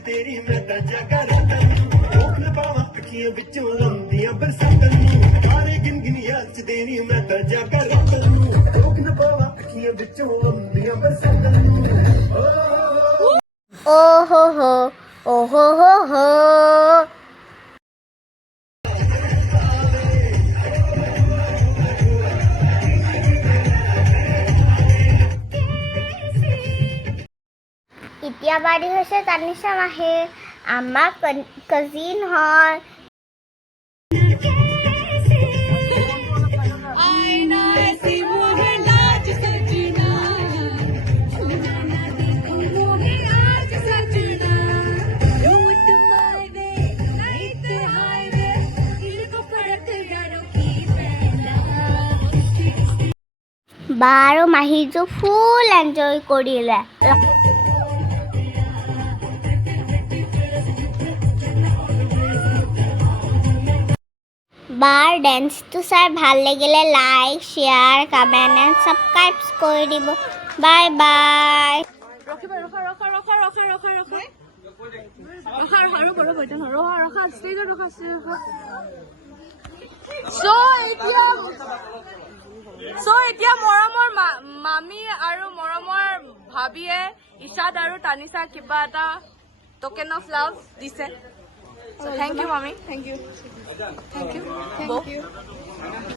ਤੇਰੀ ਮੈਂ ਤਾਂ ਜਾਗਾ ਰਾਤਾਂ ਨੂੰ ਰੋਕ ਨਾ ਪਾਵਾਂ ਅੱਖੀਆਂ ਵਿੱਚੋਂ ਆਉਂਦੀਆਂ ਬਰਸਾਤਾਂ ਨੂੰ ਸਾਰੇ ਗਿਣ ਯਾਦ ਚ ਤੇਰੀ ਮੈਂ ਤਾਂ ਜਾਗਾ ਰਾਤਾਂ ਨੂੰ ਰੋਕ ਨਾ ਪਾਵਾਂ ਅੱਖੀਆਂ ਵਿੱਚੋਂ ਆਉਂਦੀਆਂ ਬਰਸਾਤਾਂ ਨੂੰ ਓ ਹੋ এতিয়া বাৰী হৈছে তানিশা মাহী আমাৰ কাজিন হয় বা আৰু মাহীটো ফুল এনজয় কৰিলে বাৰ ডেন্সটো চাই ভাল লাগিলে like share comment and subscribe কৰি দিব বাই বাই এতিয়া মৰমৰ মামী আৰু মৰমৰ ভাবিয়ে ইশাদ আৰু তানিশা কিবা এটা টোকেন অফ লাভ দিছে থেংক ইউ মামী থেংক ইউ